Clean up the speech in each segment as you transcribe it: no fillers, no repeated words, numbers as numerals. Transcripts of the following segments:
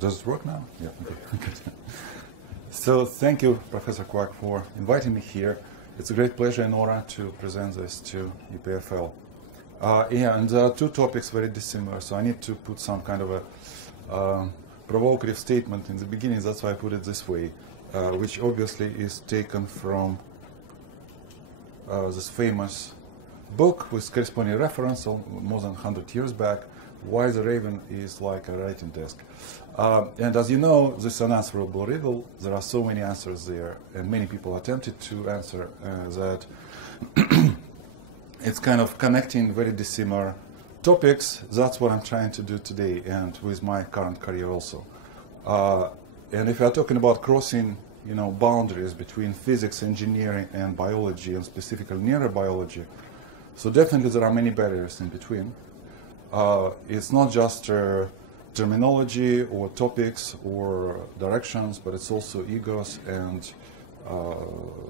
Does it work now? Yeah. Okay. Good. So thank you, Professor Quack, for inviting me here. It's a great pleasure and honor to present this to EPFL. Yeah, and there are two topics very dissimilar, so I need to put some kind of a provocative statement in the beginning. That's why I put it this way, which obviously is taken from this famous book with corresponding reference more than 100 years back, Why the Raven is Like a Writing Desk. And as you know, this is an unanswerable riddle. There are so many answers there, and many people attempted to answer that. It's kind of connecting very dissimilar topics. That's what I'm trying to do today, and with my current career also. And if you're talking about crossing, boundaries between physics, engineering, and biology, and specifically neurobiology, so definitely there are many barriers in between. It's not just terminology or topics or directions, but it's also egos and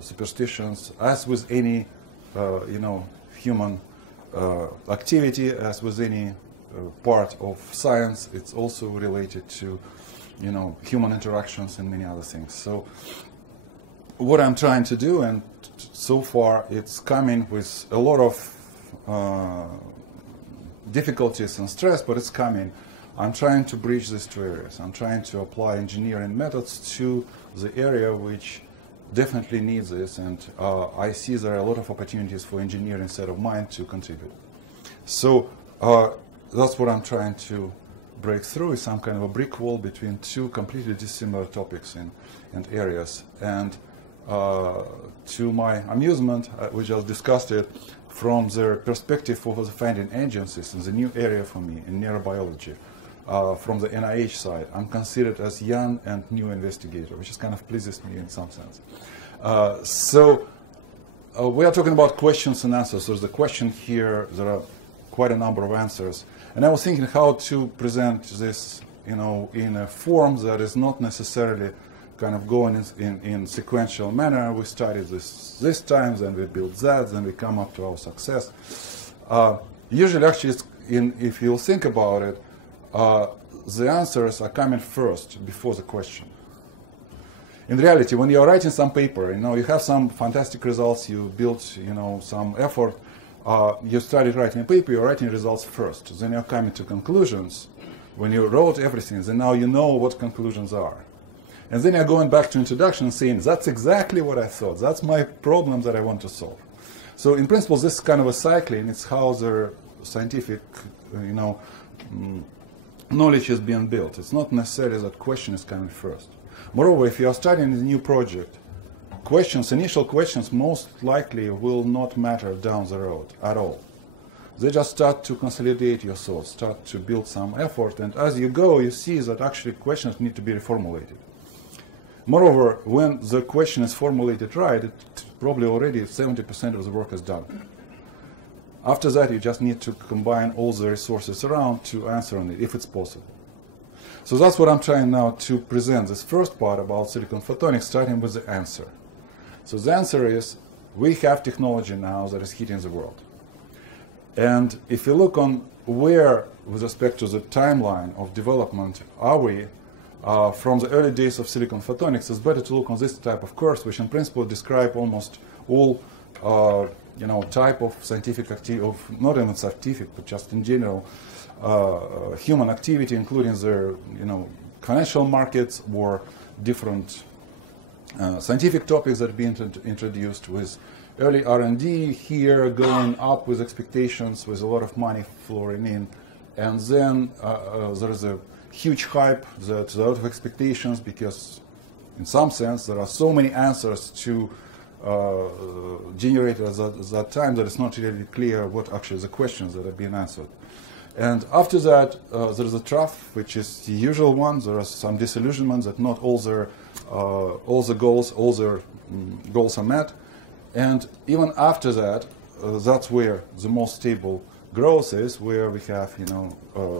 superstitions. As with any, human activity, as with any part of science, it's also related to, human interactions and many other things. So what I'm trying to do, and so far it's coming with a lot of difficulties and stress, but it's coming. I'm trying to bridge these two areas. I'm trying to apply engineering methods to the area which definitely needs this, and I see there are a lot of opportunities for engineering set of mind to contribute. So that's what I'm trying to break through, is some kind of a brick wall between two completely dissimilar topics and areas. And to my amusement, we just discussed it from the perspective of the finding agencies in the new area for me in neurobiology. From the NIH side, I'm considered as young and new investigator, which is kind of pleases me in some sense. So we are talking about questions and answers. There's the question here. There are quite a number of answers. And I was thinking how to present this, in a form that is not necessarily kind of going in sequential manner. We started this time, then we build that, then we come up to our success. Usually, actually, if you think about it, the answers are coming first before the question. In reality, when you're writing some paper, you have some fantastic results, you built, some effort, you started writing a paper, you're writing results first. Then you're coming to conclusions. When you wrote everything, then now you know what conclusions are. And then you're going back to introduction and saying, that's exactly what I thought. That's my problem that I want to solve. So in principle, this is kind of a cycling. It's how the scientific, knowledge is being built. It's not necessarily that question is coming first. Moreover, if you are starting a new project, initial questions most likely will not matter down the road at all. They just start to consolidate your thoughts, start to build some effort, and as you go, you see that actually questions need to be reformulated. Moreover, when the question is formulated right, probably already 70% of the work is done. After that, you just need to combine all the resources around to answer on it, if it's possible. So that's what I'm trying now to present, this first part about silicon photonics, starting with the answer. So the answer is, we have technology now that is hitting the world. And if you look on where, with respect to the timeline of development, are we, from the early days of silicon photonics, it's better to look on this type of curves, which in principle describe almost all type of scientific activity, not even scientific, but just in general, human activity, including the financial markets or different scientific topics that have been introduced, with early R&D here going up with expectations, with a lot of money flowing in, and then there is a huge hype, there's a lot of expectations, because in some sense there are so many answers to generated at that time that it's not really clear what actually the questions that are being answered. And after that, there is a trough, which is the usual one. There are some disillusionment that not all their goals are met. And even after that, that's where the most stable growth is, where we have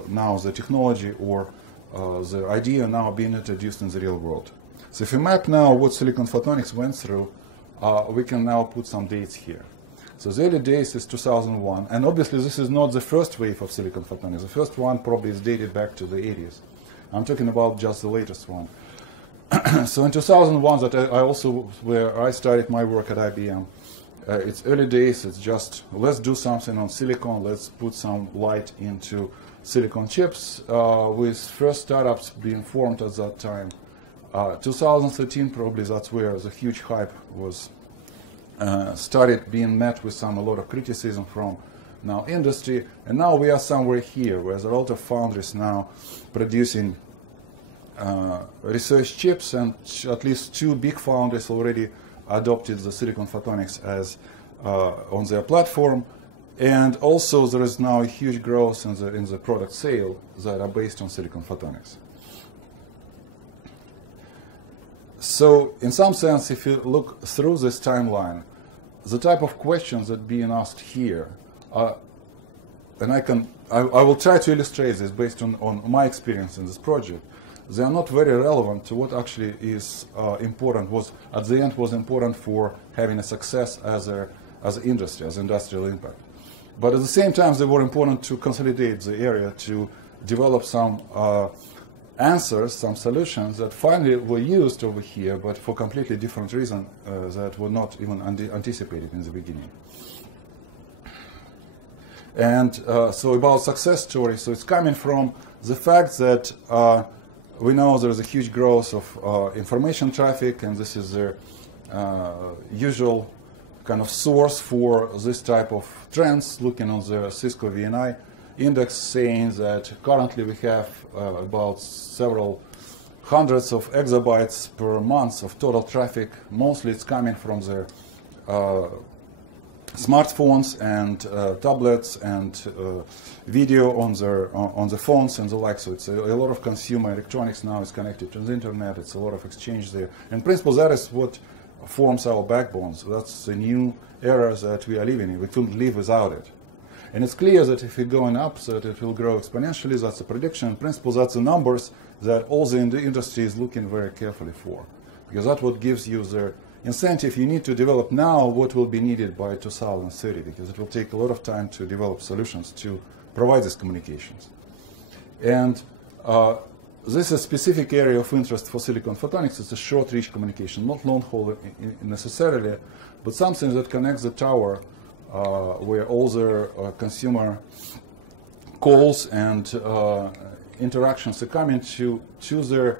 now the technology or the idea now being introduced in the real world. So if you map now what silicon photonics went through, we can now put some dates here. So the early days is 2001, and obviously this is not the first wave of silicon photonics. The first one probably is dated back to the 80s. I'm talking about just the latest one. So in 2001, that I also where I started my work at IBM. It's early days. It's just let's do something on silicon. Let's put some light into silicon chips. With first startups being formed at that time. 2013 probably that's where the huge hype was started being met with a lot of criticism from now industry, and now we are somewhere here where there are a lot of foundries now producing research chips, and at least 2 big foundries already adopted the silicon photonics as on their platform, and also there is now a huge growth in the product sale that are based on silicon photonics. So in some sense, if you look through this timeline, the type of questions that are being asked here, and I will try to illustrate this based on my experience in this project. They are not very relevant to what actually is important, was at the end was important for having a success as an industry, as industrial impact. But at the same time, they were important to consolidate the area, to develop some answers, some solutions that finally were used over here, but for completely different reasons that were not even anticipated in the beginning. And so about success story, so it's coming from the fact that we know there is a huge growth of information traffic, and this is the usual kind of source for this type of trends, looking on the Cisco VNI index, saying that currently we have about several hundreds of exabytes per month of total traffic. Mostly it's coming from the smartphones and tablets and video on the phones and the like. So it's a lot of consumer electronics now is connected to the internet. It's a lot of exchange there. In principle, that is what forms our backbone. So that's the new era that we are living in. We couldn't live without it. And it's clear that if it's going up, so that it will grow exponentially. That's the prediction. In principle, that's the numbers that all the industry is looking very carefully for, because that's what gives you the incentive. You need to develop now what will be needed by 2030, because it will take a lot of time to develop solutions to provide these communications. And this is a specific area of interest for silicon photonics. It's a short-reach communication, not long-haul necessarily, but something that connects the tower where all the consumer calls and interactions are coming to their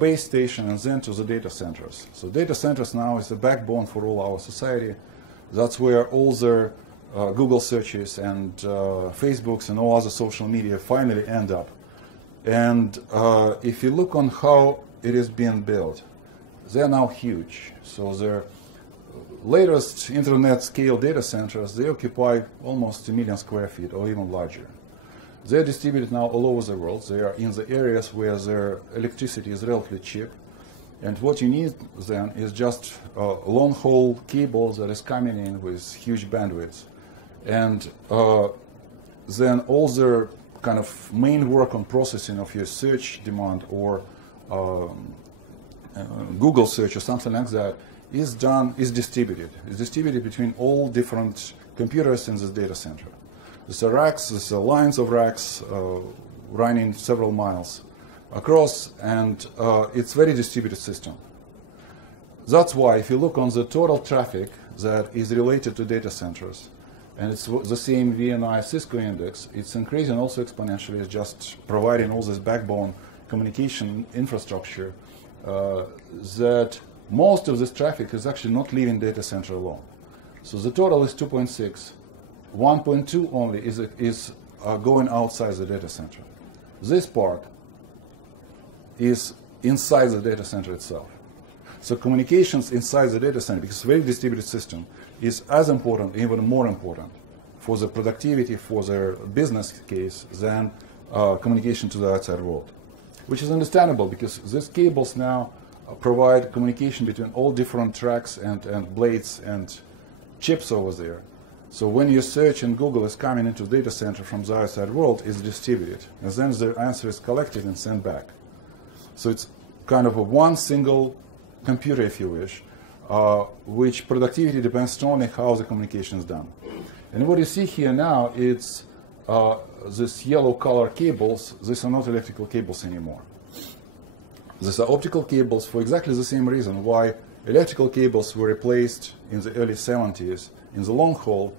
base station and then to the data centers. So data centers now is the backbone for all our society. That's where all the Google searches and Facebooks and all other social media finally end up. And if you look on how it is being built, they're now huge. So the latest internet scale data centers, they occupy almost 1 million square feet or even larger. They're distributed now all over the world. They are in the areas where their electricity is relatively cheap. And what you need then is just long-haul cables that is coming in with huge bandwidth. And then all the kind of main work on processing of your search demand or Google search or something like that is distributed. It's distributed between all different computers in this data center. There's racks, there's lines of racks running several miles across, and it's very distributed system. That's why if you look on the total traffic that is related to data centers, and it's the same VNI Cisco index, it's increasing also exponentially. It's just providing all this backbone communication infrastructure that most of this traffic is actually not leaving data center alone. So the total is 2.6. 1.2 only is going outside the data center. This part is inside the data center itself. So communications inside the data center, because it's a very distributed system, is as important, even more important for the productivity, for their business case than communication to the outside world, which is understandable because these cables now provide communication between all different tracks and blades and chips over there. So when you search in Google is coming into the data center from the outside world, it's distributed. And then the answer is collected and sent back. So it's kind of a one single computer, if you wish, which productivity depends only how the communication is done. And what you see here now, it's this yellow color cables. These are not electrical cables anymore. These are optical cables for exactly the same reason why electrical cables were replaced in the early 70s in the long haul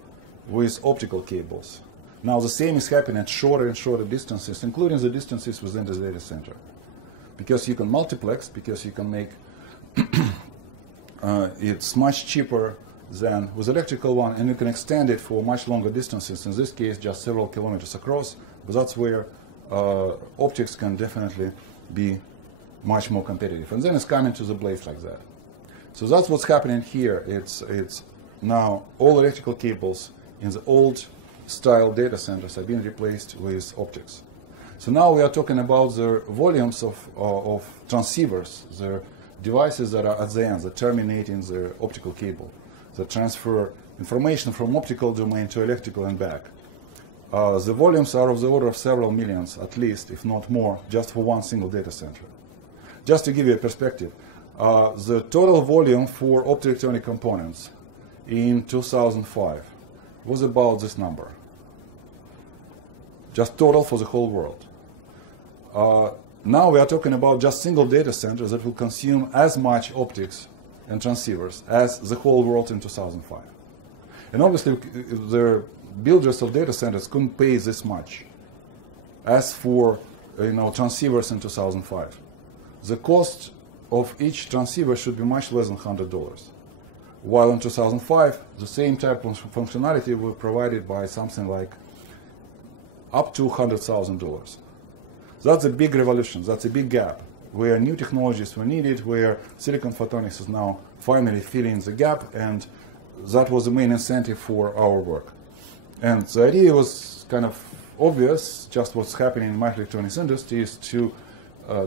with optical cables. Now the same is happening at shorter and shorter distances, including the distances within the data center. Because you can multiplex, because you can make it's much cheaper than with electrical one, and you can extend it for much longer distances, in this case just several kilometers across, but that's where optics can definitely be much more competitive. And then it's coming to the blades like that. So that's what's happening here. It's now all electrical cables in the old style data centers are being replaced with optics. So now we are talking about the volumes of transceivers, the devices that are at the end, that terminate in the optical cable, that transfer information from optical domain to electrical and back. The volumes are of the order of several millions, at least, if not more, just for one single data center. Just to give you a perspective, the total volume for optoelectronic components in 2005 was about this number. Just total for the whole world. Now we are talking about just single data centers that will consume as much optics and transceivers as the whole world in 2005. And obviously, the builders of data centers couldn't pay this much as for transceivers in 2005. The cost of each transceiver should be much less than $100. While in 2005, the same type of functionality was provided by something like up to $100,000. That's a big revolution. That's a big gap where new technologies were needed, where silicon photonics is now finally filling the gap, and that was the main incentive for our work. And the idea was kind of obvious, just what's happening in microelectronics industry is to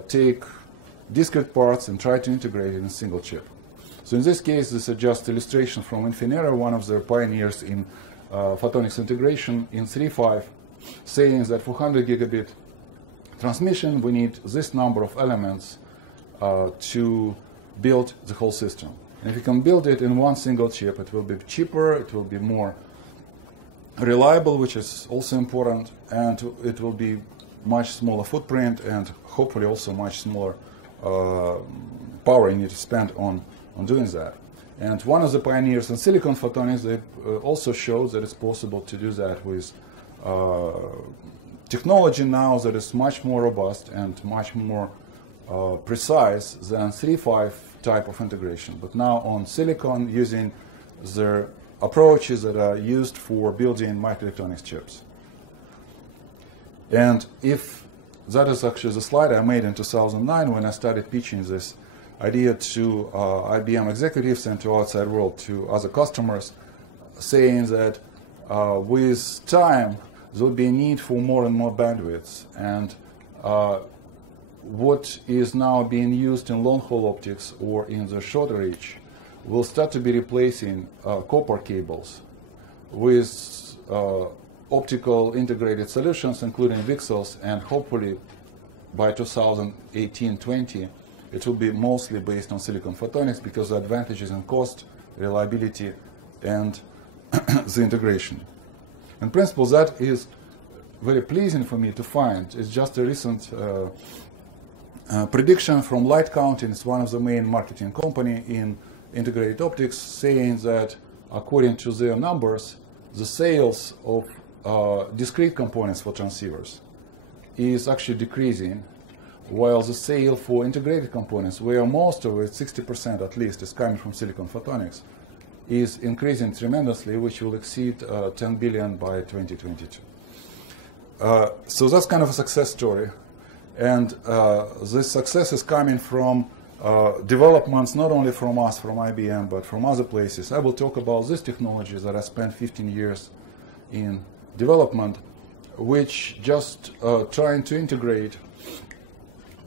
take discrete parts and try to integrate it in a single chip. So in this case, this is just illustration from Infinera, one of the pioneers in photonics integration in 3.5, saying that for 100 gigabit transmission, we need this number of elements to build the whole system. And if you can build it in one single chip, it will be cheaper, it will be more reliable, which is also important, and it will be much smaller footprint and hopefully also much smaller power you need to spend on doing that. And one of the pioneers in silicon photonics, they also showed that it's possible to do that with technology now that is much more robust and much more precise than 3.5 type of integration. But now on silicon, using the approaches that are used for building microelectronics chips. And if that is actually the slide I made in 2009 when I started pitching this idea to IBM executives and to outside world, to other customers, saying that with time there will be a need for more and more bandwidth, and what is now being used in long-haul optics or in the shorter reach will start to be replacing copper cables with optical integrated solutions, including VCSELs, and hopefully by 2018-20, it will be mostly based on silicon photonics because the advantages in cost, reliability, and the integration. In principle, that is very pleasing for me to find. It's just a recent prediction from Light Counting. It's one of the main marketing company in integrated optics, saying that according to their numbers, the sales of discrete components for transceivers is actually decreasing, while the sale for integrated components, where most of it, 60% at least, is coming from silicon photonics, is increasing tremendously, which will exceed 10 billion by 2022. So that's kind of a success story. And this success is coming from developments not only from us, from IBM, but from other places. I will talk about these technologies that I spent 15 years in development, which just trying to integrate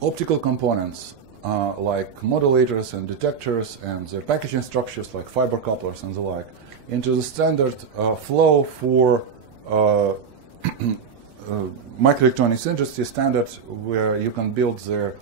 optical components like modulators and detectors and their packaging structures like fiber couplers and the like into the standard flow for microelectronics industry standard, where you can build their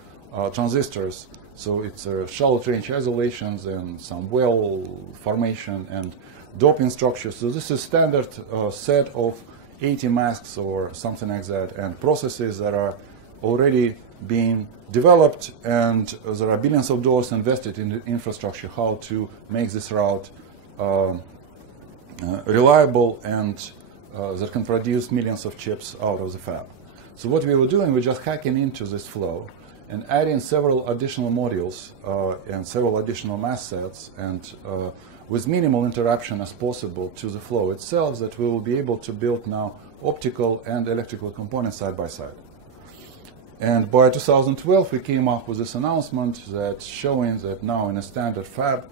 transistors. So it's shallow trench isolations and some well formation and doping structures. So this is standard set of 80 masks or something like that, and processes that are already being developed, and there are billions of dollars invested in the infrastructure how to make this route reliable and that can produce millions of chips out of the fab. So what we were doing, we're just hacking into this flow and adding several additional modules and several additional mask sets, and with minimal interruption as possible to the flow itself, that we will be able to build now optical and electrical components side by side. And by 2012, we came up with this announcement that showing that now in a standard fab,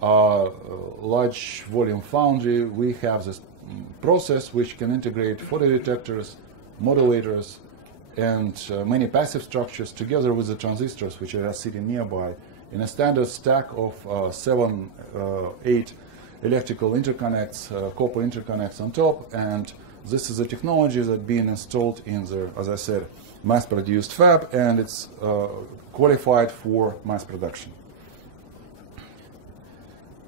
large volume foundry, we have this process which can integrate photodetectors, modulators, and many passive structures together with the transistors which are sitting nearby in a standard stack of 7, 8 electrical interconnects, copper interconnects on top, and this is a technology that's being installed in the, as I said, mass-produced fab, and it's qualified for mass production.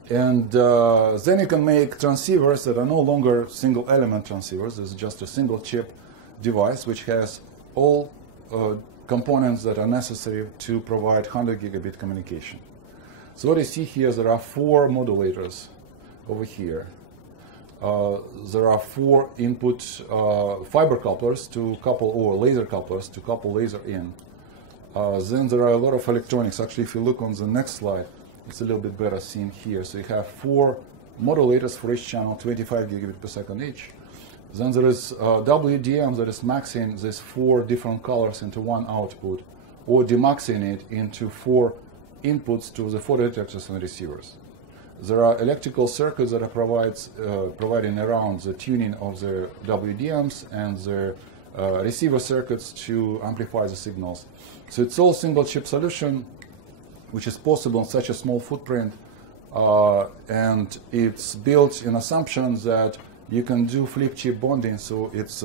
And then you can make transceivers that are no longer single-element transceivers. This is just a single-chip device which has all components that are necessary to provide 100 gigabit communication. So what you see here, there are 4 modulators over here. There are 4 input fiber couplers to couple, or laser couplers to couple laser in. Then there are a lot of electronics. Actually, if you look on the next slide, it's a little bit better seen here. So you have 4 modulators for each channel, 25 gigabit per second each. Then there is WDM that is maxing these 4 different colors into one output, or demaxing it into 4 inputs to the photodetectors and receivers. There are electrical circuits that are providing around the tuning of the WDMs and the receiver circuits to amplify the signals. So it's all single chip solution, which is possible in such a small footprint, and it's built in assumption that you can do flip chip bonding, so its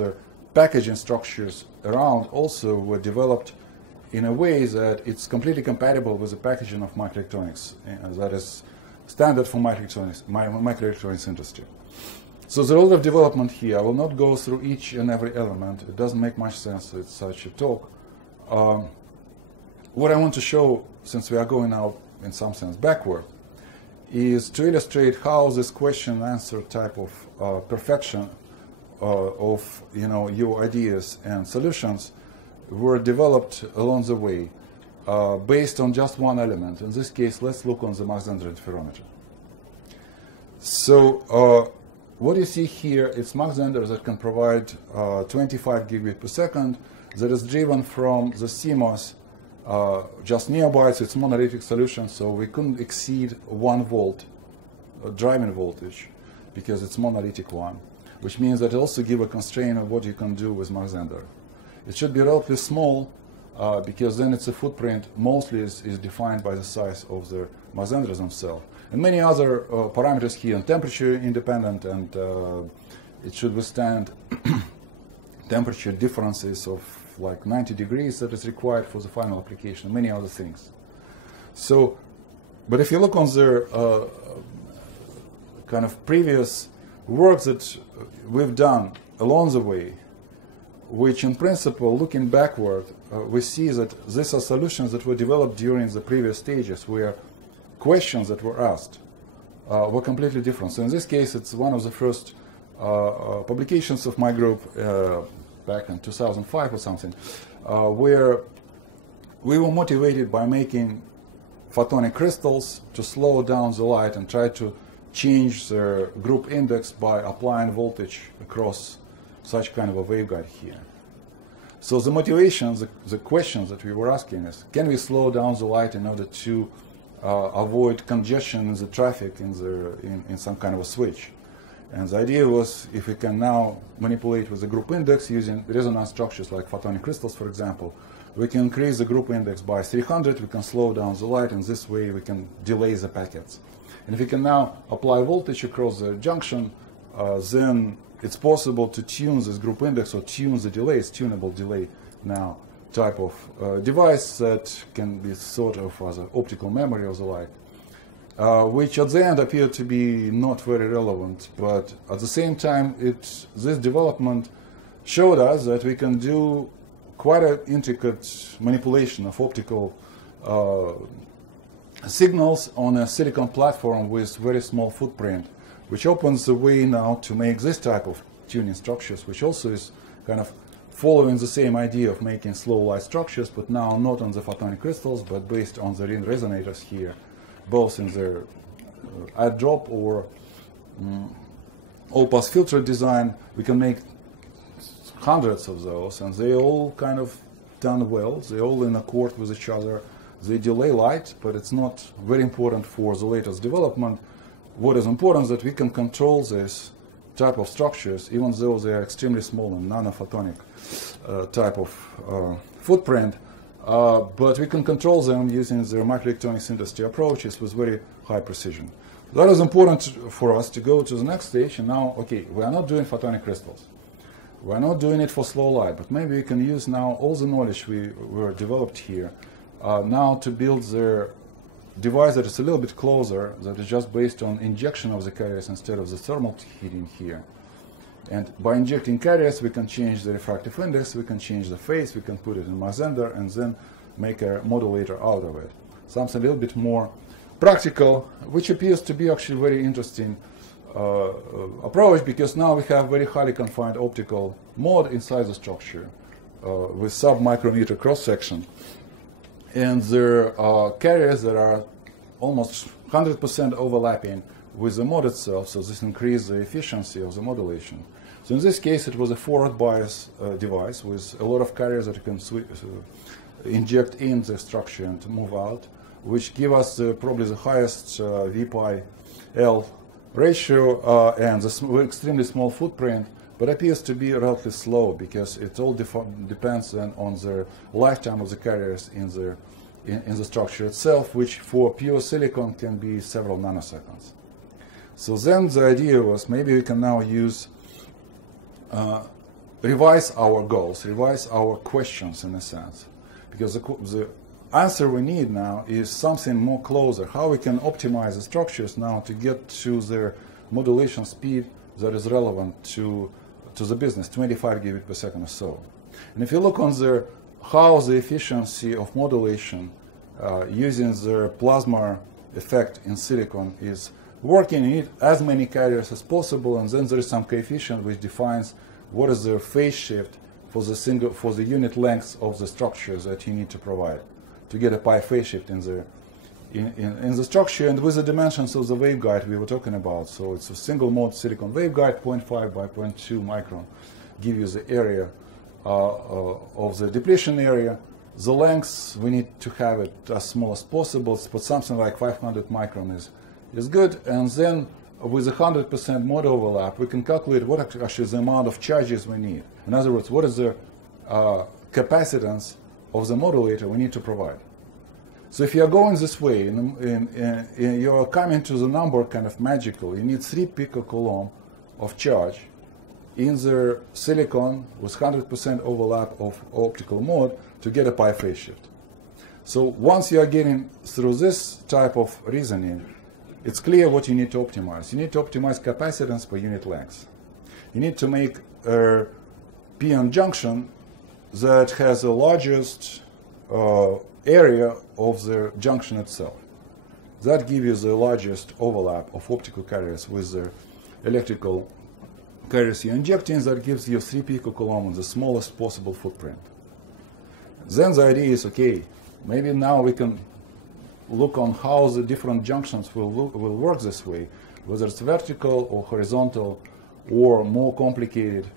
packaging structures around also were developed in a way that it's completely compatible with the packaging of microelectronics, that is standard for microelectronics industry. So there's a lot of development here. I will not go through each and every element. It doesn't make much sense. It's such a talk. What I want to show, since we are going now in some sense backward, is to illustrate how this question answer type of perfection of your ideas and solutions were developed along the way based on just one element. In this case, let's look on the Mach-Zehnder interferometer. So what you see here is Mach-Zehnder that can provide 25 gigabit per second, that is driven from the CMOS just nearby, so it's monolithic solution, so we couldn't exceed 1 volt driving voltage because it's monolithic one, which means that it also gives a constraint of what you can do with Mach-Zehnder. It should be relatively small because then it's a footprint mostly is defined by the size of the Mach-Zehnders themselves. And many other parameters here, and temperature independent, and it should withstand temperature differences of like 90 degrees that is required for the final application, many other things. So, but if you look on the kind of previous work that we've done along the way, which in principle, looking backward, we see that these are solutions that were developed during the previous stages where questions that were asked were completely different. So in this case, it's one of the first publications of my group back in 2005 or something, where we were motivated by making photonic crystals to slow down the light and try to change the group index by applying voltage across such kind of a waveguide here. So the motivation, the questions that we were asking is, can we slow down the light in order to avoid congestion in the traffic in some kind of a switch? And the idea was, if we can now manipulate with the group index using resonance structures like photonic crystals, for example, we can increase the group index by 300, we can slow down the light, and this way we can delay the packets. And if we can now apply voltage across the junction, then it's possible to tune this group index or tune the delay. It's tunable delay now type of device that can be thought of as an optical memory of the light. Which at the end appeared to be not very relevant, but at the same time, this development showed us that we can do quite an intricate manipulation of optical signals on a silicon platform with very small footprint, which opens the way now to make this type of tuning structures, which also is kind of following the same idea of making slow light structures, but now not on the photonic crystals, but based on the ring resonators here, both in the add drop or all-pass filter design. We can make hundreds of those, and they all kind of done well. They all in accord with each other. They delay light, but it's not very important for the latest development. What is important is that we can control this type of structures, even though they are extremely small and nanophotonic type of footprint, but we can control them using the microelectronics industry approaches with very high precision. That is important for us to go to the next stage. And now, okay, we are not doing photonic crystals. We are not doing it for slow light, but maybe we can use now all the knowledge we developed here now to build the device that is a little bit closer, that is just based on injection of the carriers instead of the thermal heating here. And by injecting carriers, we can change the refractive index, we can change the phase, we can put it in Mach-Zehnder, and then make a modulator out of it. Something a little bit more practical, which appears to be actually very interesting approach, because now we have very highly confined optical mode inside the structure with sub-micrometer cross-section. And there are carriers that are almost 100% overlapping with the mode itself, so this increases the efficiency of the modulation. So in this case, it was a forward bias device with a lot of carriers that you can inject in the structure and move out, which give us probably the highest V/L ratio and the extremely small footprint, but appears to be relatively slow because it all depends then on the lifetime of the carriers in the structure itself, which for pure silicon can be several nanoseconds. So then the idea was maybe we can now use revise our goals, revise our questions in a sense, because the answer we need now is something more closer, how we can optimize the structures now to get to their modulation speed that is relevant to the business, 25 gigabit per second or so. And if you look on how the efficiency of modulation using the plasma effect in silicon is working, you need as many carriers as possible, and then there is some coefficient which defines what is the phase shift for the unit length of the structures that you need to provide to get a pi phase shift in the structure, and with the dimensions of the waveguide we were talking about. So it's a single mode silicon waveguide, 0.5 by 0.2 micron, give you the area of the depletion area. The length, we need to have it as small as possible, but something like 500 micron is good. And then with 100% mode overlap, we can calculate what actually the amount of charges we need. In other words, what is the capacitance of the modulator we need to provide. So if you are going this way, you are coming to the number kind of magical. You need 3 picocoulomb of charge in the silicon with 100% overlap of optical mode to get a pi phase shift. So once you are getting through this type of reasoning, it's clear what you need to optimize. You need to optimize capacitance per unit length. You need to make a p-n junction that has the largest area of the junction itself. That gives you the largest overlap of optical carriers with the electrical carriers you're injecting. That gives you 3 picocoulomb on the smallest possible footprint. Then the idea is, okay, maybe now we can look on how the different junctions will work this way, whether it's vertical or horizontal or more complicated,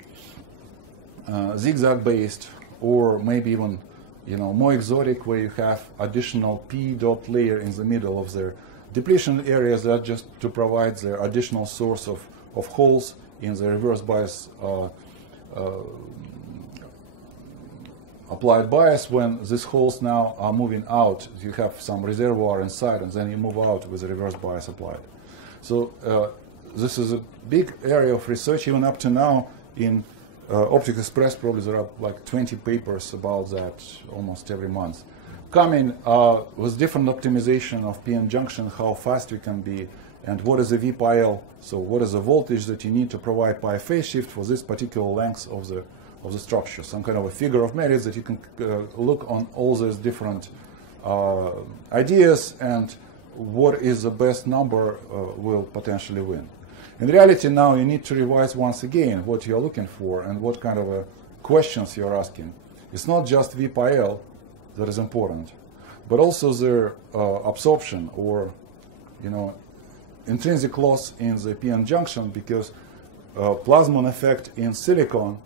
zigzag-based, or maybe even more exotic, where you have additional p dot layer in the middle of the depletion areas that just to provide the additional source of holes in the reverse bias applied bias. When these holes now are moving out, you have some reservoir inside, and then you move out with the reverse bias applied. So this is a big area of research. Even up to now in Optics Express, probably there are like 20 papers about that almost every month, coming with different optimization of p-n junction, how fast we can be, and what is the V/L, so what is the voltage that you need to provide pi phase shift for this particular length of of the structure, some kind of a figure of merits that you can look on all those different ideas, and what is the best number will potentially win. In reality, now you need to revise once again what you're looking for and what kind of questions you're asking. It's not just VPIL that is important, but also the absorption or, intrinsic loss in the p-n junction, because Plasmon effect in silicon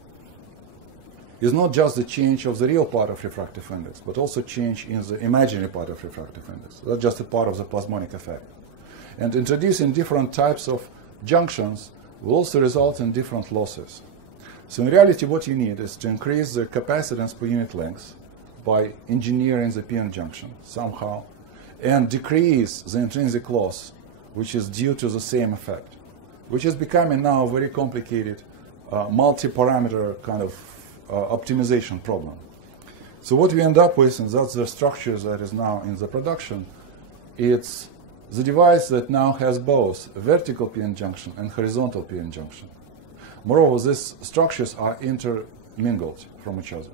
is not just the change of the real part of refractive index, but also change in the imaginary part of refractive index. That's just a part of the plasmonic effect. And introducing different types of junctions will also result in different losses. So in reality, what you need is to increase the capacitance per unit length by engineering the p-n junction somehow, and decrease the intrinsic loss, which is due to the same effect, which is becoming now a very complicated multi-parameter kind of optimization problem. So what we end up with, and that's the structure that is now in the production, it's the device that now has both a vertical p-n junction and horizontal p-n junction. Moreover, these structures are intermingled from each other.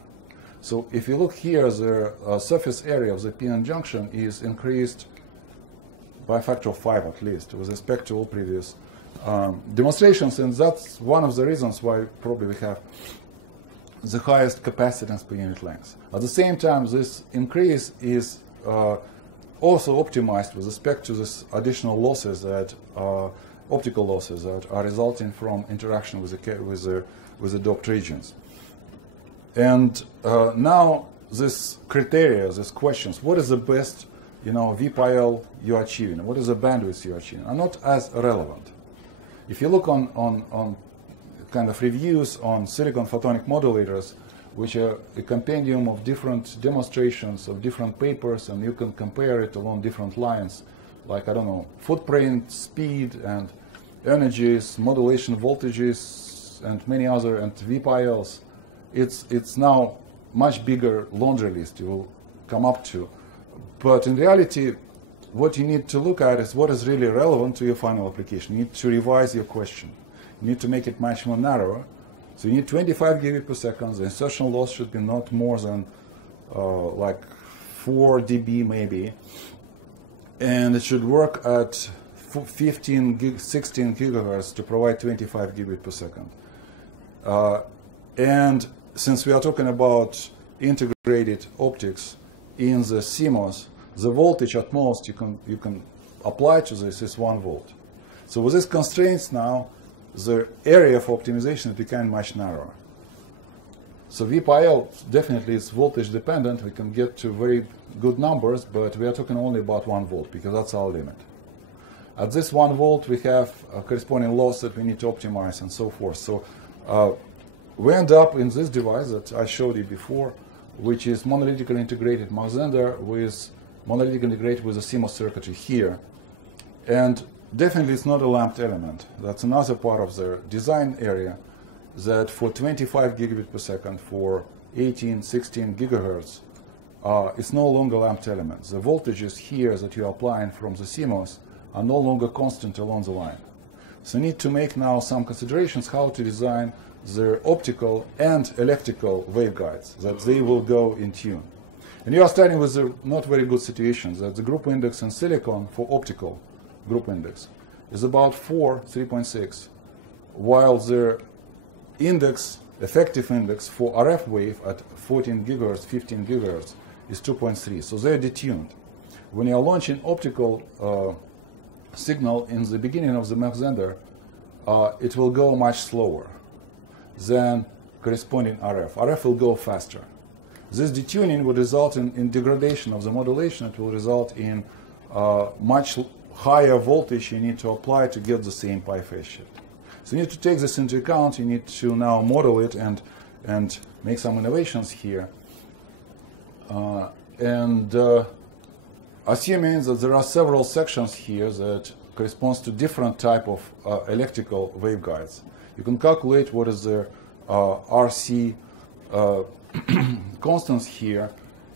So if you look here, the surface area of the p-n junction is increased by a factor of 5 at least with respect to all previous demonstrations, and that's one of the reasons why probably we have the highest capacitance per unit length. At the same time, this increase is also optimized with respect to this additional losses that optical losses that are resulting from interaction with the doped regions. And now this criteria, these questions, what is the best VPIL you're achieving, what is the bandwidth you're achieving, are not as relevant. If you look on kind of reviews on silicon photonic modulators, which are a compendium of different demonstrations of different papers, and you can compare it along different lines, like, I don't know, footprint, speed, and energies, modulation voltages, and many other, and VPILs, it's now much bigger laundry list you will come up to. But in reality, what you need to look at is what is really relevant to your final application. You need to revise your question. You need to make it much more narrower. So you need 25 gigabit per second. The insertion loss should be not more than like 4 dB maybe. And it should work at 16 gigahertz to provide 25 gigabit per second. And since we are talking about integrated optics in the CMOS, the voltage at most you can apply to this is 1 volt. So with these constraints now, the area for optimization became much narrower. So VPIL definitely is voltage dependent. We can get to very good numbers, but we are talking only about 1 volt because that's our limit. At this 1 volt, we have a corresponding loss that we need to optimize and so forth. So we end up in this device that I showed you before, which is monolithically integrated Mach-Zehnder with monolithically integrated with a CMOS circuitry here. And definitely it's not a lamped element. That's another part of the design area, that for 25 gigabit per second, for 18, 16 gigahertz, it's no longer lamped elements. The voltages here that you're applying from the CMOS are no longer constant along the line. So you need to make now some considerations how to design the optical and electrical waveguides, that they will go in tune. And you are starting with the not very good situations, that the group index in silicon for optical group index is about 3.6, while the index, effective index for RF wave at 14 gigahertz, 15 gigahertz is 2.3. So they're detuned. When you are launching optical signal in the beginning of the Mach-Zehnder, it will go much slower than corresponding RF. RF will go faster. This detuning will result in degradation of the modulation. It will result in much higher voltage you need to apply to get the same pi phase shift. So you need to take this into account. You need to now model it and make some innovations here. Assuming that there are several sections here that corresponds to different type of electrical waveguides, you can calculate what is the RC constants here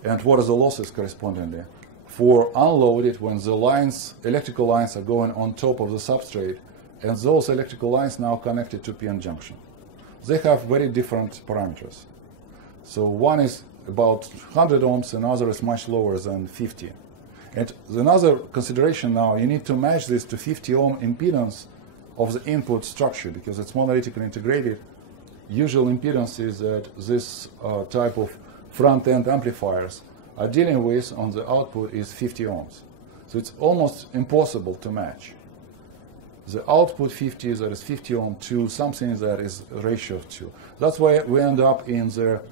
and what are the losses correspondingly for unloaded when the lines, electrical lines are going on top of the substrate, and those electrical lines now connected to p-n junction. they have very different parameters. So one is about 100 ohms, another is much lower than 50. And another consideration now, you need to match this to 50 ohm impedance of the input structure, because it's monolithically integrated. Usual impedance is that this type of front-end amplifiers are dealing with on the output is 50 ohms. So it's almost impossible to match the output 50, that is 50 ohm, to something that is a ratio of 2. That's why we end up in the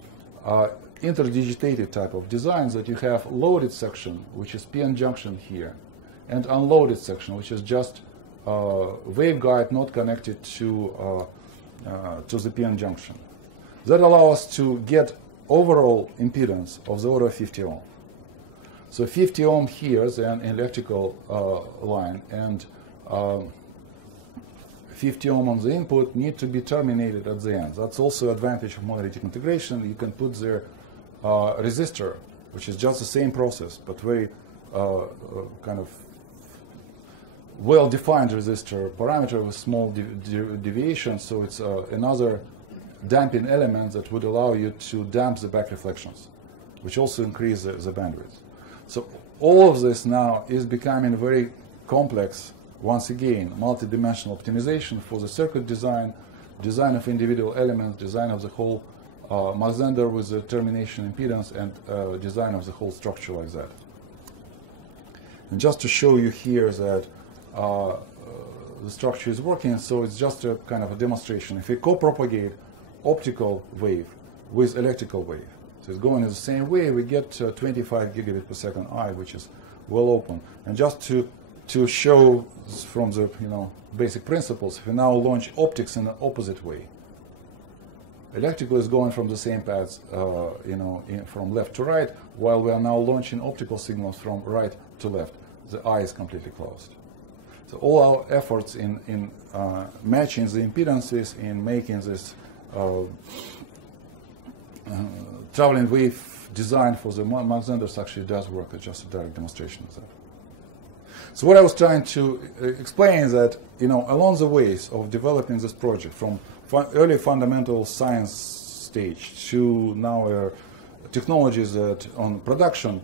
interdigitated type of designs, that you have loaded section, which is PN junction here, and unloaded section, which is just waveguide not connected to the PN junction. That allows us to get overall impedance of the order of 50 ohm. So 50 ohm here, then electrical line, and 50 ohm on the input need to be terminated at the end. That's also an advantage of monolithic integration. You can put there resistor, which is just the same process, but very kind of well-defined resistor parameter with small deviations. So it's another damping element that would allow you to damp the back reflections, which also increase the bandwidth. So all of this now is becoming very complex. Once again, multi-dimensional optimization for the circuit design, design of individual elements, design of the whole Mach-Zehnder with the termination impedance, and design of the whole structure like that. And just to show you here that the structure is working, so it's just a kind of a demonstration. If we co-propagate optical wave with electrical wave, so it's going in the same way, we get 25 gigabit per second I, which is well open. And just to show from the basic principles, if we now launch optics in the opposite way, electrical is going from the same paths, from left to right, while we are now launching optical signals from right to left. The eye is completely closed. So all our efforts in matching the impedances, in making this traveling wave design for the Mach-Zehders actually does work. It's just a direct demonstration of that. So what I was trying to explain is that, along the ways of developing this project, from early fundamental science stage to now technologies that on production,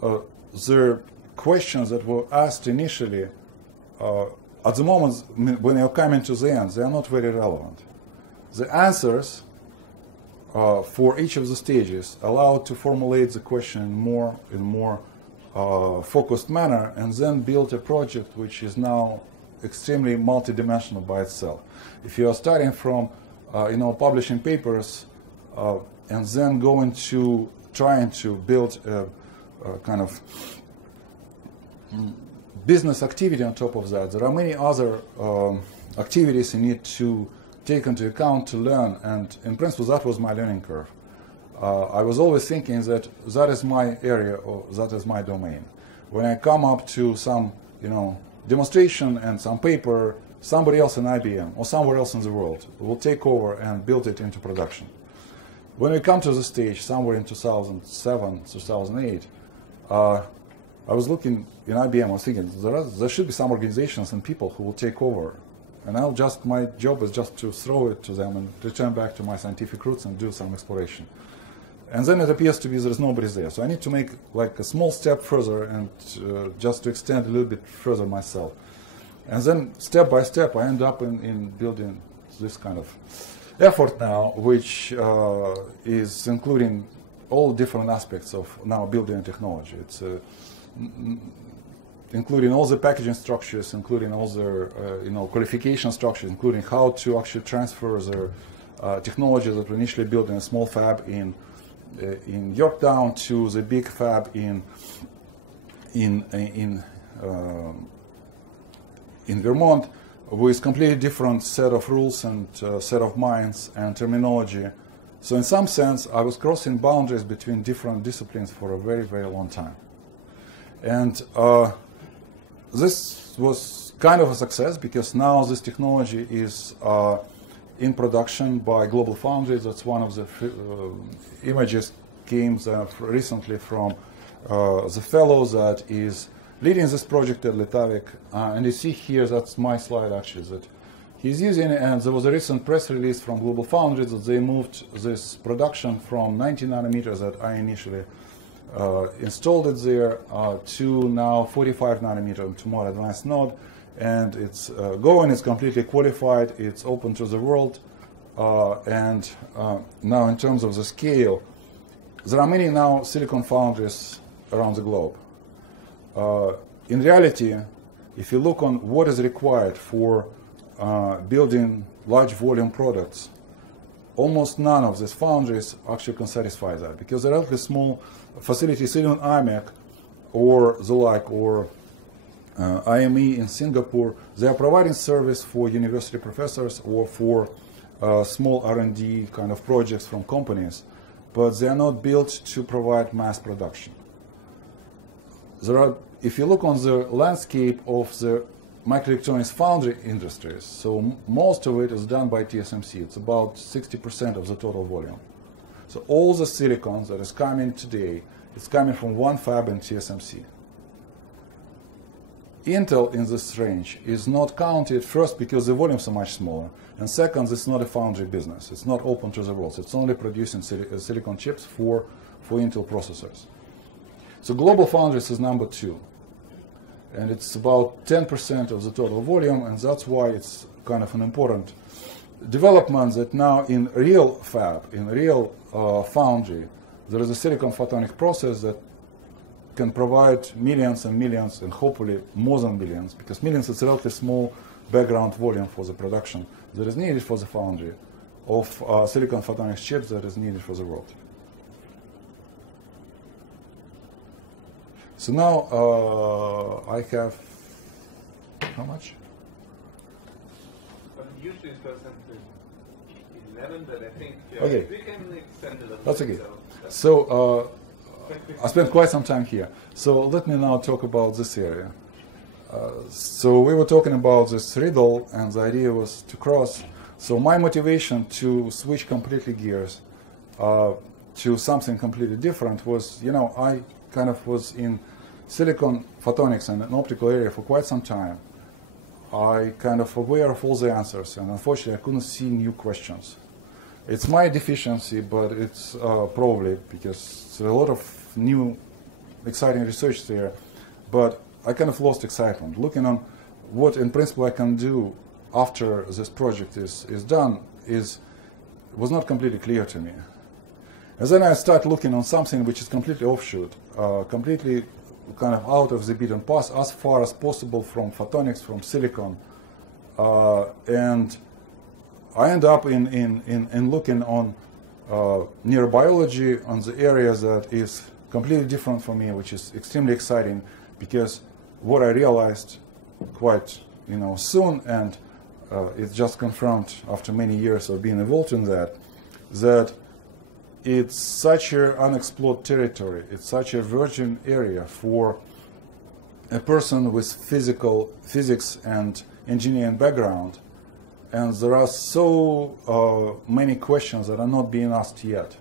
the questions that were asked initially, at the moment when you're coming to the end, they are not very relevant. The answers for each of the stages allow to formulate the question in more focused manner, and then build a project which is now extremely multidimensional by itself. If you are starting from publishing papers and then going to trying to build a kind of business activity on top of that, there are many other activities you need to take into account to learn, and in principle that was my learning curve. I was always thinking that is my area, or that is my domain. When I come up to some, demonstration and some paper, somebody else in IBM or somewhere else in the world will take over and build it into production. When we come to the stage, somewhere in 2007, 2008, I was looking in IBM, I was thinking there should be some organizations and people who will take over. And my job is just to throw it to them and return back to my scientific roots and do some exploration. And then it appears to be there's nobody there. So I need to make like a small step further and just to extend a little bit further myself. And then step by step I end up in building this kind of effort now, which is including all different aspects of now building a technology. It's including all the packaging structures, including all the qualification structures, including how to actually transfer the technology that we initially built in a small fab in Yorktown to the big fab in Vermont, with completely different set of rules and set of minds and terminology. So in some sense, I was crossing boundaries between different disciplines for a very, very long time. And this was kind of a success, because now this technology is in production by Global Foundries. That's one of the images came recently from the fellow that is leading this project at Litavik. And you see here, that's my slide actually, that He's using, and there was a recent press release from Global Foundries that they moved this production from 90 nanometers that I initially installed it there to now 45 nanometer to more advanced node, and it's going. It's completely qualified. It's open to the world, and now in terms of the scale, there are many now silicon foundries around the globe. In reality, if you look on what is required for building large volume products, almost none of these foundries actually can satisfy that, because they're relatively small facilities, even IMEC or the like, or IME in Singapore. They are providing service for university professors or for small R&D kind of projects from companies, but they are not built to provide mass production. If you look on the landscape of the microelectronics foundry industries, so most of it is done by TSMC. It's about 60% of the total volume. So all the silicon that is coming today is coming from one fab in TSMC. Intel in this range is not counted, first because the volumes are much smaller, and second, it's not a foundry business. It's not open to the world. It's only producing silicon chips for Intel processors. So Global Foundries is number 2. And it's about 10% of the total volume, and that's why it's kind of an important development that now in real fab, in real foundry, there is a silicon photonic process that can provide millions and millions, and hopefully more than millions, because millions is a relatively small background volume for the production that is needed for the foundry of silicon photonics chips that is needed for the world. So now I have, how much? Well, usually it goes into 11, but I think okay. We can extend a little That's bit. okay. So I spent quite some time here. So let me now talk about this area. So we were talking about this riddle, and the idea was to cross. So my motivation to switch completely gears to something completely different was, I kind of was in silicon photonics and an optical area for quite some time. I kind of aware of all the answers, and unfortunately I couldn't see new questions. It's my deficiency, but it's probably because there's a lot of new exciting research there, but I kind of lost excitement. Looking on what in principle I can do after this project is done was not completely clear to me. And then I start looking on something which is completely offshoot, completely kind of out of the beaten path, as far as possible from photonics, from silicon, and I end up in looking on neurobiology, on the areas that is completely different from me, which is extremely exciting, because what I realized quite soon, and it's just confirmed after many years of being involved in that it's such an unexplored territory, it's such a virgin area for a person with physics and engineering background, and there are so many questions that are not being asked yet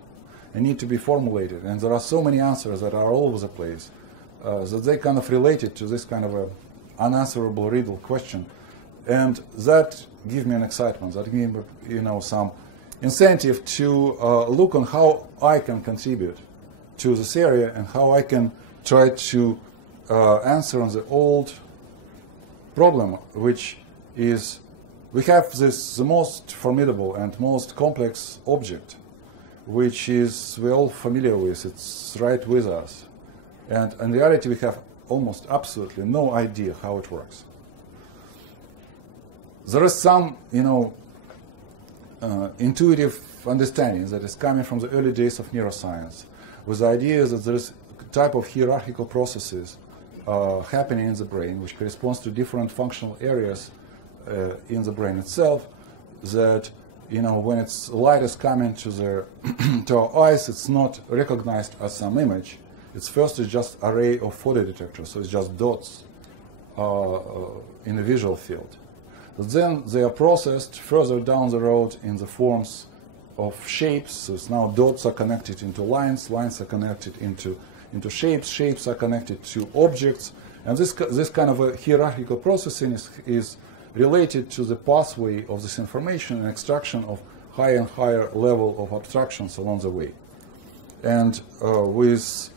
and need to be formulated, and there are so many answers that are all over the place that they kind of related to this kind of a unanswerable riddle question, and that gives me an excitement, that gives me some incentive to look on how I can contribute to this area and how I can try to answer on the old problem, which is we have the most formidable and most complex object, which is we're all familiar with. It's right with us, and in reality we have almost absolutely no idea how it works. There is some intuitive understanding that is coming from the early days of neuroscience, with the idea that there is a type of hierarchical processes happening in the brain, which corresponds to different functional areas in the brain itself, that when its light is coming to our eyes, it's not recognized as some image. It's first just array of photodetectors, so it's just dots in the visual field. But then they are processed further down the road in the forms of shapes. So it's now dots are connected into lines, lines are connected into shapes, shapes are connected to objects, and this kind of a hierarchical processing is related to the pathway of this information and extraction of higher and higher level of abstractions along the way. And with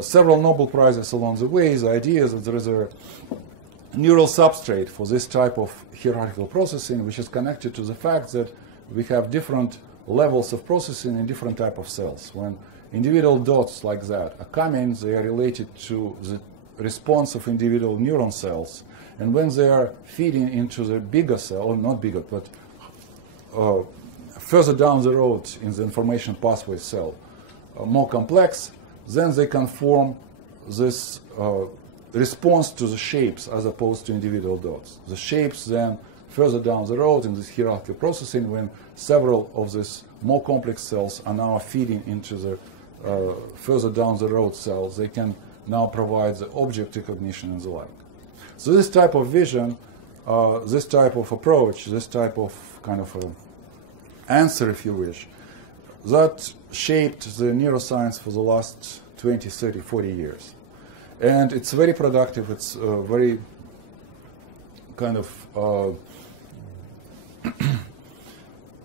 several Nobel Prizes along the way, the idea is that there is a neural substrate for this type of hierarchical processing, which is connected to the fact that we have different levels of processing in different type of cells. When individual dots like that are coming, they are related to the response of individual neuron cells. And when they are feeding into the bigger cell, or not bigger, but further down the road in the information pathway cell, more complex, then they can form this response to the shapes as opposed to individual dots. The shapes then further down the road in this hierarchical processing, when several of these more complex cells are now feeding into the further down the road cells, they can now provide the object recognition and the like. So this type of vision, this type of approach, this type of kind of answer, if you wish, that shaped the neuroscience for the last 20, 30, 40 years. And it's very productive, it's very kind of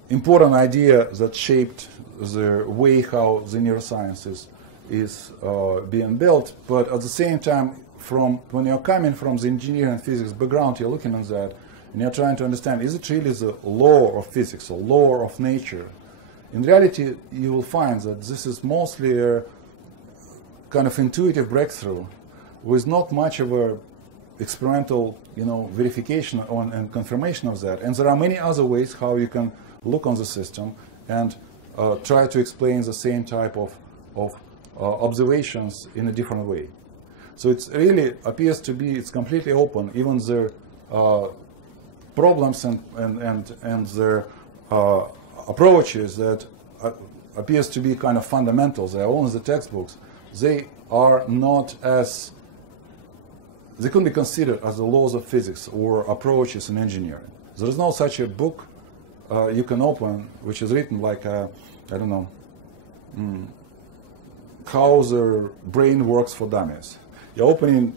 important idea that shaped the way how the neuroscience is being built. But at the same time, when you're coming from the engineering and physics background, you're looking at that and you're trying to understand, is it really the law of physics or law of nature? In reality, you will find that this is mostly a kind of intuitive breakthrough with not much of a experimental, verification on and confirmation of that. And there are many other ways how you can look on the system and try to explain the same type of observations in a different way. So it really appears to be, it's completely open. Even the problems and their approaches that appears to be kind of fundamentals, they are all in the textbooks, they are not as, they couldn't be considered as the laws of physics or approaches in engineering. There is no such a book you can open which is written like, I don't know, how the brain works for dummies. You're opening,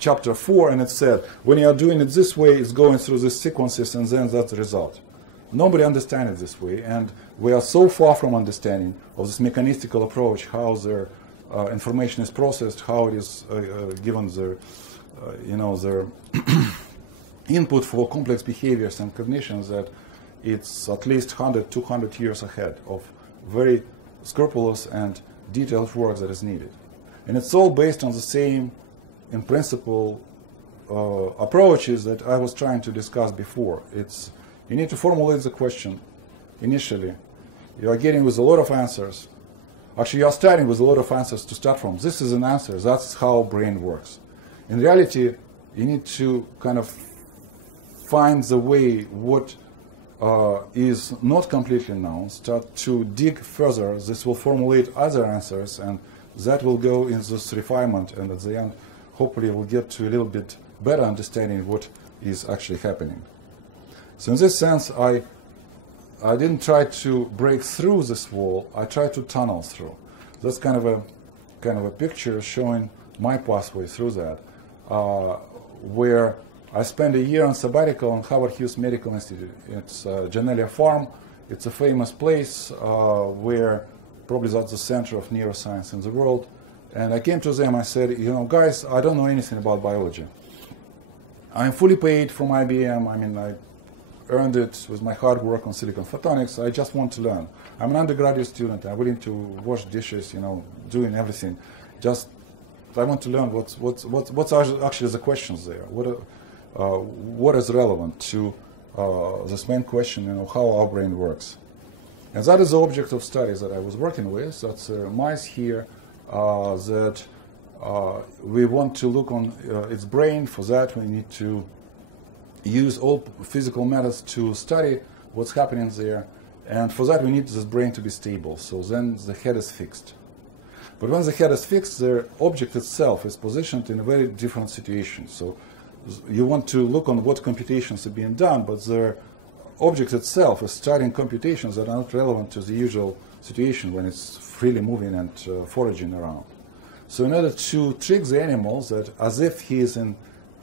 chapter 4, and it said, when you are doing it this way, it's going through these sequences, and then that's the result. Nobody understands it this way, and we are so far from understanding of this mechanistical approach, how the information is processed, how it is given the, the input for complex behaviors and cognitions, that it's at least 100, 200 years ahead of very scrupulous and detailed work that is needed. And it's all based on the same, in principle, approaches that I was trying to discuss before. It's, you need to formulate the question initially. You are getting with a lot of answers. Actually, you are starting with a lot of answers to start from. This is an answer. That's how brain works. In reality, you need to kind of find the way what is not completely known, start to dig further. This will formulate other answers, and that will go in this refinement, and at the end, hopefully, we'll get to a little bit better understanding what is actually happening. So in this sense, I didn't try to break through this wall. I tried to tunnel through. That's kind of a picture showing my pathway through that, where I spent a year on sabbatical on Howard Hughes Medical Institute. It's Janelia Farm. It's a famous place where probably that's the center of neuroscience in the world. And I came to them, I said, guys, I don't know anything about biology. I'm fully paid from IBM. I mean, I earned it with my hard work on silicon photonics. I just want to learn. I'm an undergraduate student. I'm willing to wash dishes, doing everything. Just, I want to learn what's actually the questions there. What is relevant to this main question, how our brain works. And that is the object of studies that I was working with. That's mice here that we want to look on its brain. For that, we need to use all physical methods to study what's happening there. And for that, we need this brain to be stable. So then the head is fixed. But when the head is fixed, the object itself is positioned in a very different situation. So you want to look on what computations are being done, but the object itself is studying computations that are not relevant to the usual situation when it's freely moving and foraging around. So in order to trick the animals that as if he is in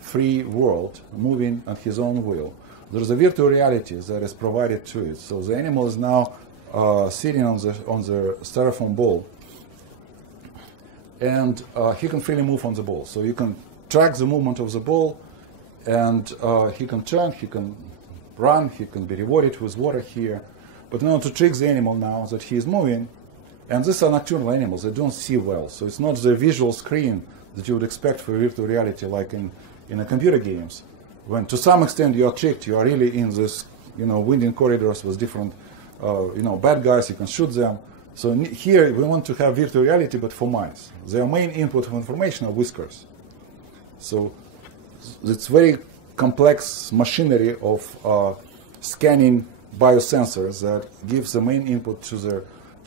free world moving at his own will. There's a virtual reality that is provided to it. So the animal is now sitting on the styrofoam ball, and he can freely move on the ball. So you can track the movement of the ball, and he can turn, he can run, he can be rewarded with water here. But in order to trick the animal now that he is moving, and these are nocturnal animals, they don't see well. So it's not the visual screen that you would expect for virtual reality like in a computer games. When to some extent you are tricked, you are really in this, winding corridors with different, bad guys, you can shoot them. So here we want to have virtual reality, but for mice. Their main input of information are whiskers. So it's very complex machinery of scanning biosensors that gives the main input to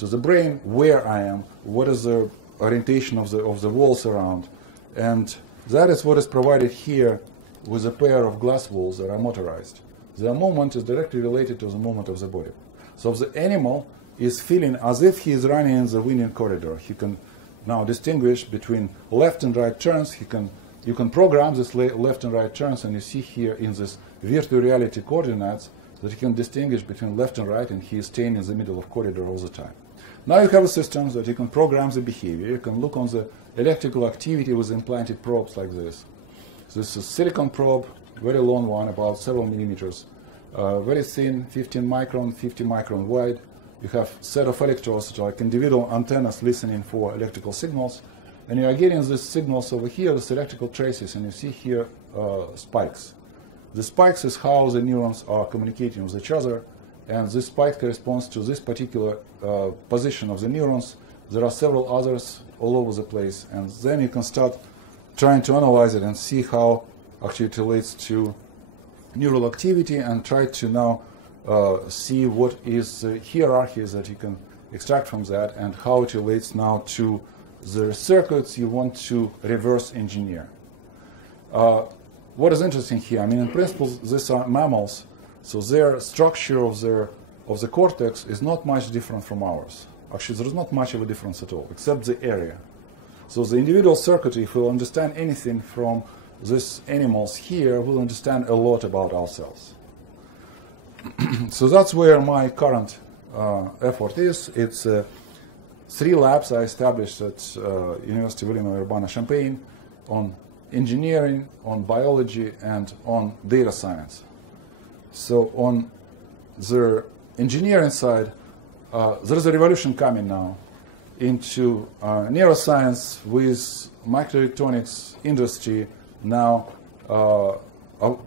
the brain, where I am, what is the orientation of the walls around, and that is what is provided here with a pair of glass walls that are motorized. Their movement is directly related to the movement of the body. So the animal is feeling as if he is running in the winding corridor. He can now distinguish between left and right turns. You can program this left and right turns, and you see here in this virtual reality coordinates that you can distinguish between left and right, and he is staying in the middle of corridor all the time. Now you have a system that you can program the behavior. You can look on the electrical activity with implanted probes like this. This is a silicon probe, very long one, about several millimeters, very thin, 15 micron, 50 micron wide. You have a set of electrodes like individual antennas listening for electrical signals, and you are getting these signals over here, these electrical traces, and you see here spikes. The spikes is how the neurons are communicating with each other, and this spike corresponds to this particular position of the neurons. There are several others all over the place, and then you can start trying to analyze it and see how actually it relates to neural activity, and try to now see what is the hierarchy that you can extract from that, and how it relates now to the circuits you want to reverse engineer. What is interesting here, I mean, in principle, these are mammals, so their structure of the cortex is not much different from ours. Actually, there is not much of a difference at all, except the area. So the individual circuitry, if we'll understand anything from these animals here, we'll understand a lot about ourselves. So that's where my current effort is. It's 3 labs I established at University of Illinois Urbana-Champaign on engineering, on biology, and on data science. So on the engineering side, there's a revolution coming now into neuroscience with microelectronics industry now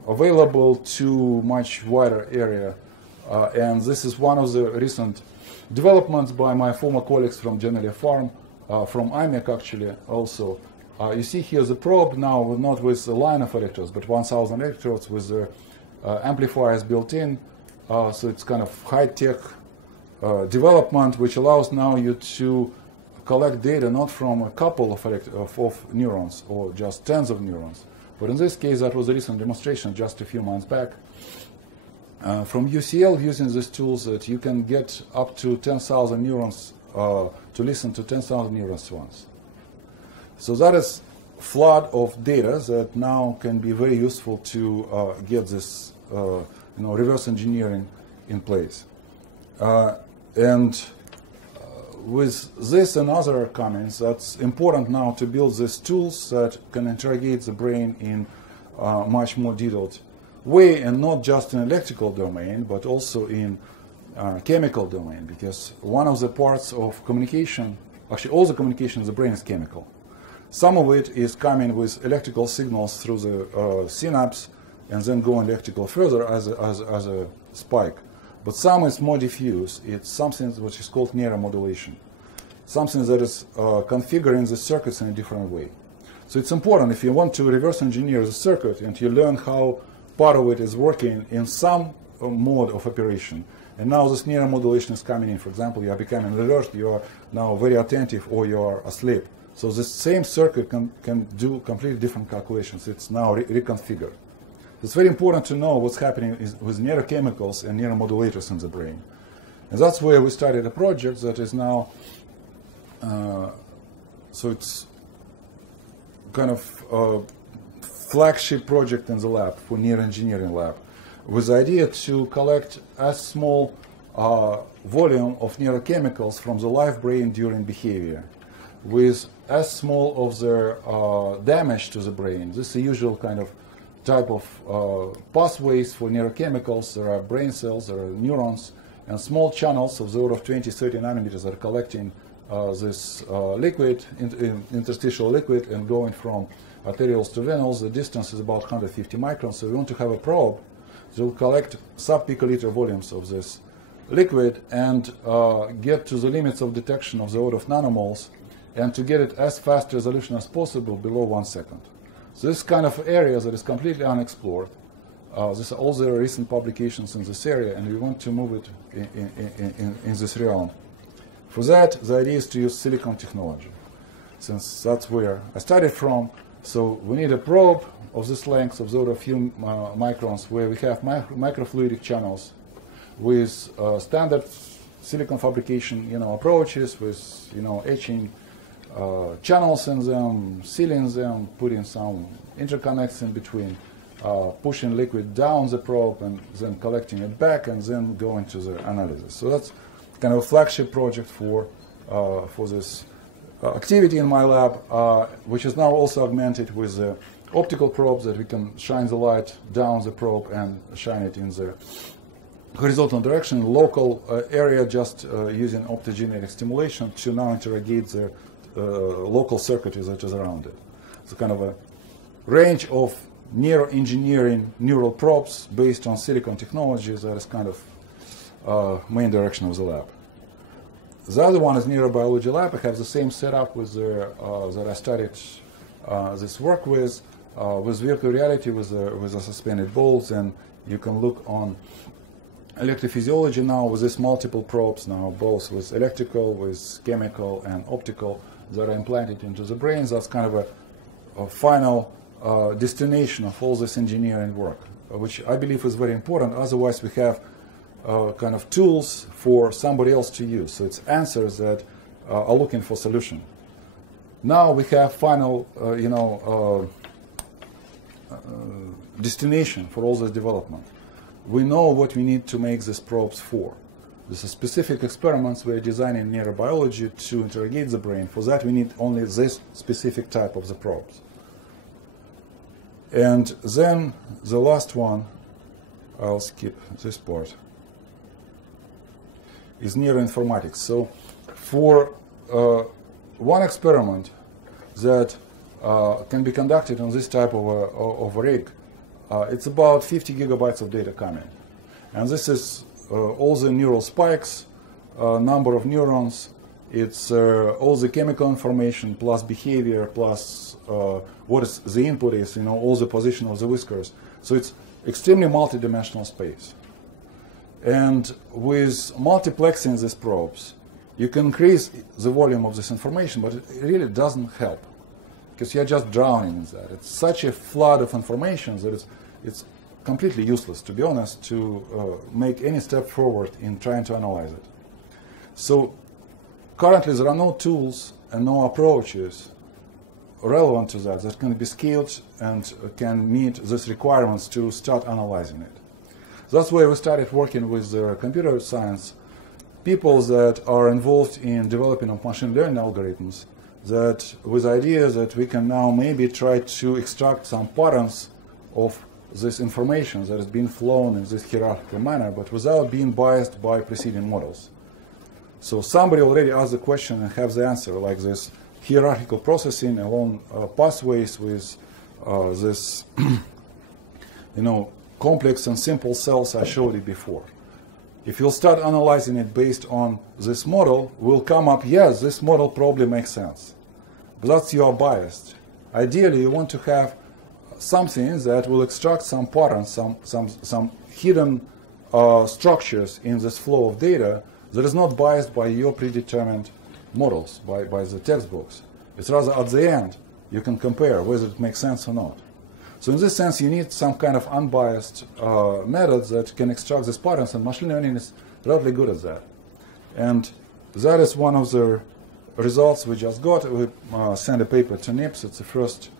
available to much wider area. And this is one of the recent developments by my former colleagues from General Farm, from IMEC actually also. You see here the probe now, not with a line of electrodes, but 1,000 electrodes with the amplifiers built in. So it's kind of high-tech development, which allows now you to collect data not from a couple of neurons or just tens of neurons. But in this case, that was a recent demonstration just a few months back. From UCL, using these tools, that you can get up to 10,000 neurons to listen to 10,000 neurons once. So that is flood of data that now can be very useful to get this reverse engineering in place. With this and other comments, that's important now to build these tools that can interrogate the brain in a much more detailed way, and not just in electrical domain, but also in chemical domain, because one of the parts of communication, actually all the communication in the brain is chemical. Some of it is coming with electrical signals through the synapse and then going electrical further as a spike. But some is more diffuse. It's something which is called neuromodulation, something that is configuring the circuits in a different way. So it's important if you want to reverse engineer the circuit and you learn how part of it is working in some mode of operation. And now this neuromodulation is coming in. For example, you are becoming alert, you are now very attentive, or you are asleep. So this same circuit can do completely different calculations. It's now reconfigured. It's very important to know what's happening with neurochemicals and neuromodulators in the brain. And that's where we started a project that is now, so it's kind of flagship project in the lab, for neuroengineering lab, with the idea to collect as small volume of neurochemicals from the live brain during behavior, with as small of their damage to the brain. This is the usual kind of type of pathways for neurochemicals. There are brain cells, there are neurons, and small channels of the order of 20, 30 nanometers are collecting this liquid, interstitial liquid, and going from arterioles to venules. The distance is about 150 microns. So we want to have a probe that will collect sub-picoliter volumes of this liquid and get to the limits of detection of the order of nanomoles, and to get it as fast resolution as possible, below 1 second. So this kind of area that is completely unexplored. These are all the recent publications in this area, and we want to move it in this realm. For that, the idea is to use silicon technology, since that's where I started from. So we need a probe of this length, of the order of few microns, where we have microfluidic channels with standard silicon fabrication, approaches, with etching channels in them, sealing them, putting some interconnects in between, pushing liquid down the probe and then collecting it back, and then going to the analysis. So that's kind of a flagship project for this activity in my lab, which is now also augmented with the optical probes, that we can shine the light down the probe and shine it in the horizontal direction, local area, just using optogenetic stimulation to now interrogate the local circuitry that is around it. So kind of a range of neuroengineering neural probes based on silicon technologies. That is kind of main direction of the lab. The other one is Neurobiology Lab. I have the same setup with that I started this work with virtual reality, with the suspended balls, and you can look on electrophysiology now with these multiple probes now, both with electrical, with chemical, and optical, that are implanted into the brains. That's kind of a final destination of all this engineering work, which I believe is very important. Otherwise, we have kind of tools for somebody else to use. So it's answers that are looking for solution. Now we have final, destination for all this development. We know what we need to make these probes for. These are specific experiments we are designing in neurobiology to interrogate the brain. For that, we need only this specific type of the probes. And then the last one, I'll skip this part, is neuroinformatics. So for one experiment that can be conducted on this type of a rig, it's about 50 gigabytes of data coming. And this is all the neural spikes, number of neurons, it's all the chemical information plus behavior plus what is the input is, all the position of the whiskers. So it's extremely multidimensional space. And with multiplexing these probes, you can increase the volume of this information, but it really doesn't help, because you're just drowning in that. It's such a flood of information that it's completely useless, to be honest, to make any step forward in trying to analyze it. So currently there are no tools and no approaches relevant to that can be scaled and can meet these requirements to start analyzing it. That's why we started working with computer science people that are involved in developing of machine learning algorithms, that with ideas that we can now maybe try to extract some patterns of this information that has been flown in this hierarchical manner, but without being biased by preceding models. So somebody already asked the question and has the answer, like this hierarchical processing along pathways with this, complex and simple cells. I showed it before. If you'll start analyzing it based on this model, we'll come up, yes, this model probably makes sense. But that's you are biased. Ideally, you want to have something that will extract some patterns, some hidden structures in this flow of data that is not biased by your predetermined models, by the textbooks. It's rather at the end you can compare whether it makes sense or not. So in this sense, you need some kind of unbiased methods that can extract these patterns, and machine learning is relatively good at that. And that is one of the results we just got. We sent a paper to NIPS. It's the first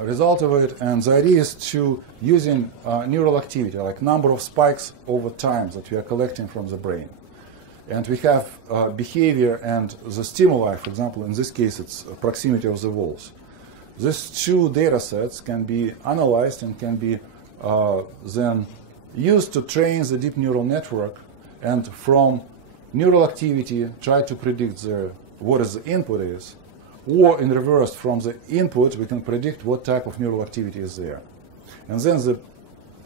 result of it, and the idea is to using neural activity, like number of spikes over time that we are collecting from the brain. And we have behavior and the stimuli, for example, in this case it's proximity of the walls. These two data sets can be analyzed and can be then used to train the deep neural network, and from neural activity try to predict what is the input is, or in reverse, from the input we can predict what type of neural activity is there. And then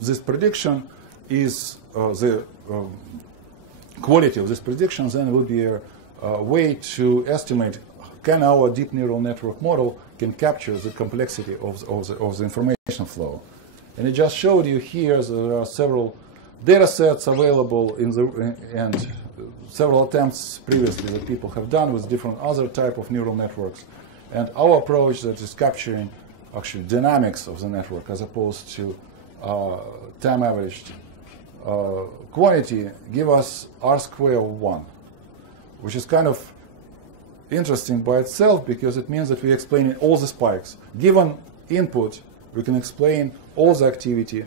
this prediction is the quality of this prediction then will be a way to estimate can our deep neural network model can capture the complexity of the information flow. And it just showed you here there are several data sets available and several attempts previously that people have done with different other type of neural networks. And our approach that is capturing actually dynamics of the network as opposed to time averaged quantity give us R square of 1, which is kind of interesting by itself because it means that we explain all the spikes. Given input, we can explain all the activity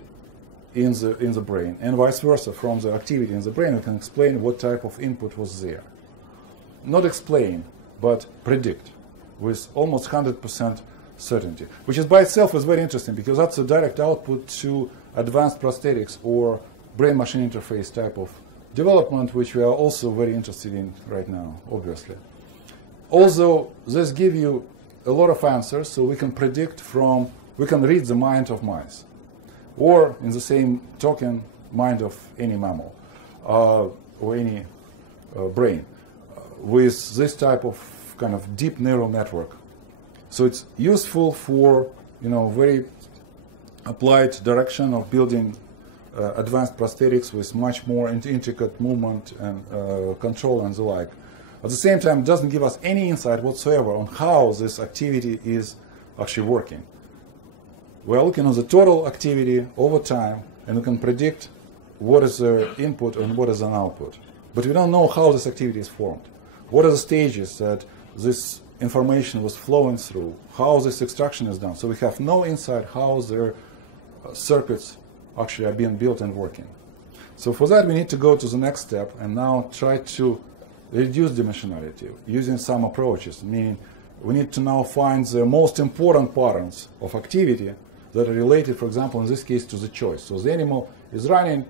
in the brain, and vice versa. From the activity in the brain, we can explain what type of input was there. Not explain, but predict with almost 100% certainty, which is by itself is very interesting because that's a direct output to advanced prosthetics or brain-machine interface type of development, which we are also very interested in right now, obviously. Also, this gives you a lot of answers, so we can predict we can read the mind of mice, or in the same token, mind of any mammal or any brain with this type of kind of deep neural network. So it's useful for very applied direction of building advanced prosthetics with much more intricate movement and control and the like. At the same time, it doesn't give us any insight whatsoever on how this activity is actually working. We're looking at the total activity over time, and we can predict what is the input and what is an output. But we don't know how this activity is formed. What are the stages that this information was flowing through, how this extraction is done. So we have no insight how their circuits actually are being built and working. So for that, we need to go to the next step and now try to reduce dimensionality using some approaches, meaning we need to now find the most important patterns of activity that are related, for example, in this case, to the choice. So the animal is running,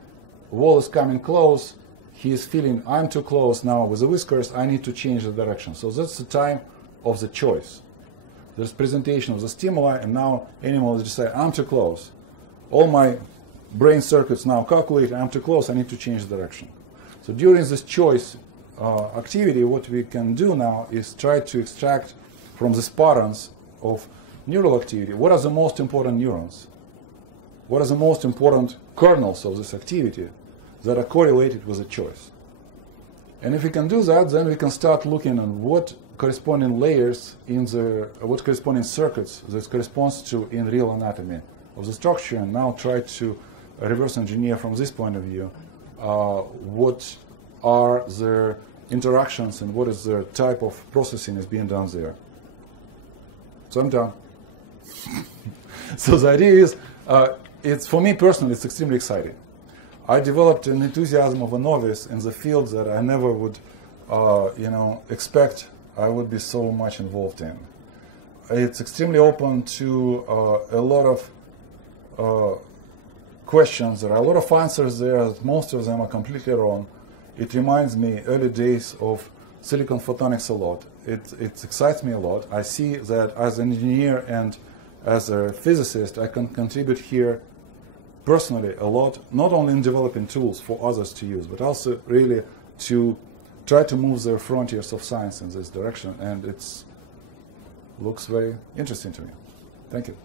wall is coming close, he is feeling I'm too close now with the whiskers, I need to change the direction. So that's the time of the choice. There's presentation of the stimuli, and now animal is deciding I'm too close. All my brain circuits now calculate I'm too close, I need to change the direction. So during this choice activity, what we can do now is try to extract from these patterns of neural activity what are the most important neurons, what are the most important kernels of this activity that are correlated with the choice. And if we can do that, then we can start looking on what corresponding layers what corresponding circuits this corresponds to in real anatomy of the structure, and now try to reverse engineer from this point of view what are the interactions and what is the type of processing is being done there. So I'm done. So the idea is, it's for me personally, it's extremely exciting. I developed an enthusiasm of a novice in the field that I never would, expect I would be so much involved in. It's extremely open to a lot of questions. There are a lot of answers there. Most of them are completely wrong. It reminds me early days of silicon photonics a lot. It excites me a lot. I see that as an engineer and as a physicist, I can contribute here personally a lot, not only in developing tools for others to use, but also really to try to move the frontiers of science in this direction. And it looks very interesting to me. Thank you.